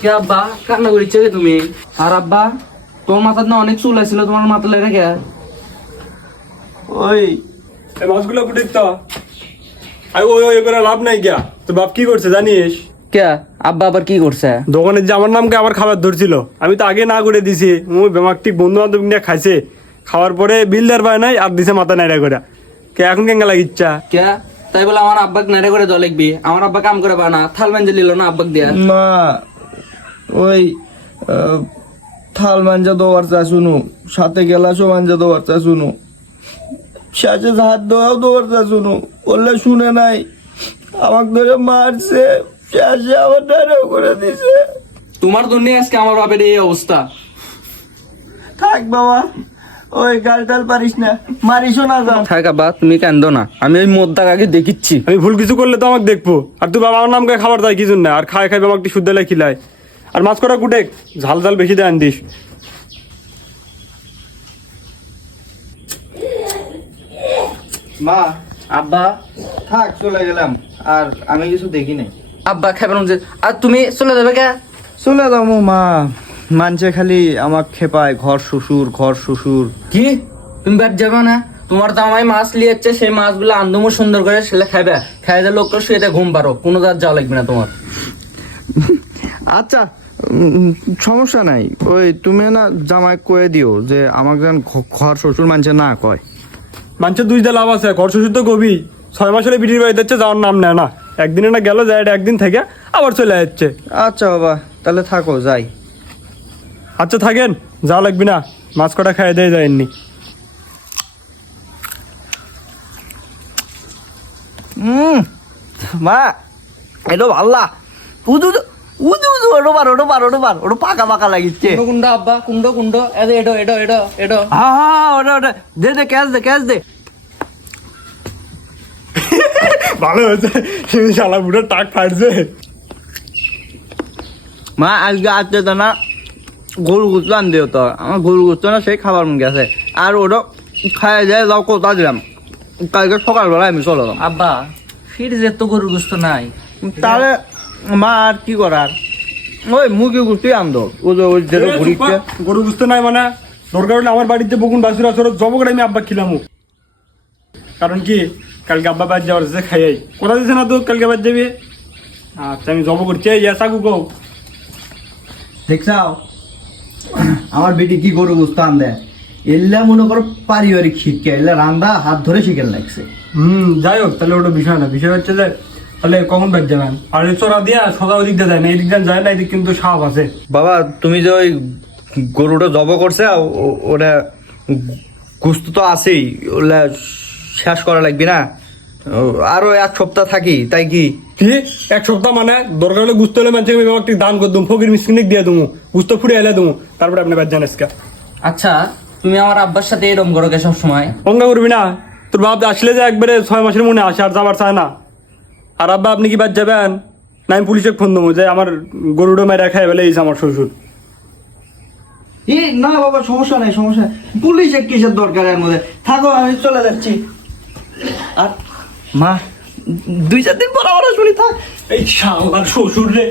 কে আব্বা কান্না করিচ্ছে তুমি? আর আব্বা তোমার মাথার না অনেক চুল আছিল, তোমার মাথা লেগে কে? ওই এই মাছগুলো কুটির তো ওই ওই করে লাভ নাই গিয়া। তো বাপ কি করছে জানিস? কে আব্বা আবার কি করছে? দোকানের যে আমার নামকে আবার খাবার ধরছিল, আমি তো আগে না করে দিছি। ওই বেমাকটিক বন্ধু বান্ধব নিয়ে খাইছে, খাওয়ার পরে বিল দেওয়ার পায় নাই আর দিছে মাথা নাইড়া করে। কে এখন কেঙ্গা লাগিচ্ছা? কে তাই বলে আমার আব্বাক নাড়ে করে দেওয়া লাগবি? আমার আব্বা কাম করে পায় না, থাল মাঞ্জে নিল না আব্বাক দিয়া। মা ওই থাল মাঞ্জা দেওয়ার চা শুনু, সাথে গেলাসও মাঞ্জা দেওয়ার চা শুনু, শেষে হাত দেওয়াও দেওয়ার চা শুনু, বললে শুনে নাই, আমাকে ধরে মারছে, শেষে আমার ডায়রাও করে দিছে। তোমার জন্য আজকে আমার বাপের এই অবস্থা। থাক বাবা, ওই গাল টাল পারিস না, মারিসও না যা। থাক আব্বা, তুমি কান্দো না, আমি ওই মোদ্দাক আগে দেখিচ্ছি। আমি ভুল কিছু করলে তো আমাকে দেখবো, আর তুই বাবা আমার নামকে খাবার দেয় কি জন্য? আর খায় খাই আমাকে শুদ্ধ লাই খিলায়। আর মাছ কটা কুটে ঝাল ঝাল বেশি দেয় আনদিস। মা আব্বা থাক, চলে গেলাম, আর আমি কিছু দেখি নাই। আব্বা খাবেন যে, আর তুমি চলে যাবে কে? চলে যাও মা, মানছে খালি আমার খেপায়, ঘর শ্বশুর ঘর শ্বশুর। কি তুমি বাদ যাবে না? তোমার তো আমায় মাছ লিয়েছে, সেই মাছগুলো আন্দমো সুন্দর করে সেলে খাবে, খাই দিয়ে লোকটা শুয়ে ঘুম পারো, কোনো দাঁত যাওয়া লাগবে না তোমার। আচ্ছা সমস্যা নাই, ওই তুমি না জামাই কয়ে দিও যে আমাকে যেন ঘর শ্বশুর মানছে না কয়। মানুষের দুই দা লাভ আছে, ঘর শ্বশুর তো গবি 6 মাস হলে বিটির বাড়িতে যাচ্ছে, যাওয়ার নাম নেয় না। একদিনে না গেল, যায় একদিন থেকে আবার চলে যাচ্ছে। আচ্ছা বাবা, তাহলে থাকো, যাই। আচ্ছা থাকেন, যাওয়া লাগবি না, মাছ কটা খাই দিয়ে যায়নি। মা এটা ভাল্লা, উদু উদু উদু, ওটো পার ওটো পার ওটো পার, ওটো পাকা পাকা লাগিচ্ছে। কুন্ড আব্বা, কুন্ড কুন্ড, এডো এডো এডো এডো এডো। হ্যাঁ হ্যাঁ, ওটা ওটা দে দে, ক্যাশ দে ক্যাশ দে। ভালো হয়েছে, শালা বুড়ো টাক ফাটছে। মা আজকে আসতে তো না, গরু গুছলো আন দিও তো, আমার গরু গুছতো না, সেই খাবার মন গেছে। আর ওটা খাই যায় যাও, কোথা দিলাম, কালকে সকালবেলায় আমি চলে গেলাম। আব্বা ফ্রিজে তো গরুর গোস্ত নাই, তাহলে মা আর কি করার, ওই মুরগি গুছতে আনতো, ও যে ওই যেটা ঘুরিচ্ছে। গরু বুঝতে নাই মানে, দরকার হলে আমার বাড়িতে বকুন বাসুর আসর জব করে আমি আব্বা খিলামু। কারণ কি কালকে আব্বা বাদ যাওয়ার আছে, খাইয়াই কোথা দিছে না তো, কালকে বাদ যাবি। আচ্ছা আমি জব করছি, ইয়া সাকু কও। দেখছাও আমার বেটি কি গরু গুছতে আন দেয়, এল্লা মনে করো পারিবারিক শিক্ষা, এল্লা রান্দা হাত ধরে শিখে লাগছে। যাই হোক, তাহলে ওটা বিষয় না, বিষয় হচ্ছে যে তাহলে কখন বাদ যাবেন? আর এই চোরা দিয়া সোজা ওই দিক দিয়ে যায় না, এই দিক দিয়ে যায় না, এদিক কিন্তু সাপ আছে। বাবা তুমি যে ওই গরুটা জব করছে, ওটা গুস্ত তো আছেই, ওগুলা শেষ করা লাগবে না, আরো 1 সপ্তাহ থাকি, তাই কি? কি 1 সপ্তাহ মানে? দরকার হলে গুস্ত হলে মানুষকে আমি একটি দান করে দুম, ফকির মিসকিনিক দিয়ে দুমু, গুস্ত ফুড়ে এলে দুমু, তারপরে আপনি বাদ যান আজকে। আচ্ছা তুমি আমার আব্বার সাথে এরম করো কে সব সময়? অঙ্গা করবি না, তোর বাপ আসলে যে একবারে 6 মাসের মনে আসে, আর যাবার চায় না। আর আব্বা আপনি কি বাদ যাবেন? না আমি পুলিশে ফোন দেবো যে আমার গরুটা মেরে খাই বলে এই আমার শ্বশুর। না বাবা সমস্যা নাই, সমস্যা নাই, পুলিশের কিসের দরকার এর মধ্যে, থাকো আমি চলে যাচ্ছি। আর মা 2-4 দিন পর আমরা শুনি থাক। এই শালার শ্বশুর রে।